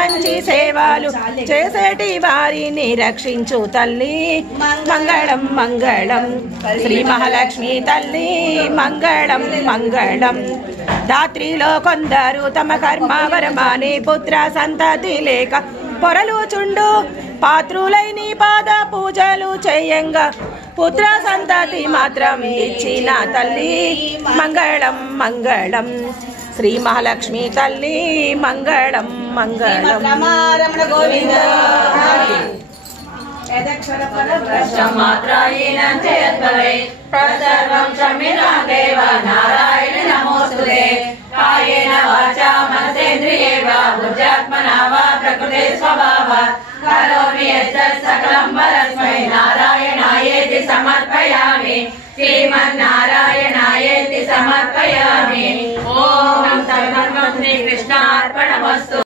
మంచి సేవలు చేసేటి వారిని రక్షించు తల్లి మంగళం మంగళం శ్రీ మహాలక్ష్మి తల్లి మంగళం మంగళం రాత్రిలో కొందరు తమ కర్మవరమాని పుత్ర సంతతి లేక పొరలుచుండు పాత్రులై నీ పాద పూజలు చేయంగా పుత్ర సంతతి మాత్రం ఇచ్చిన తల్లి మంగళం మంగళం శ్రీ మహాలక్ష్మి తల్లి మంగళం మంగళం कायेन वाचा मनसेन्द्रियेण बुद्ध्यात्मना वा प्रकृते स्वभावात् करोमि यत् सकलं परस्मै नारायणायेति समर्पयामि श्रीमन्नारायणायेति समर्पयामि। ओम सर्वं श्रीकृष्णार्पणमस्तु।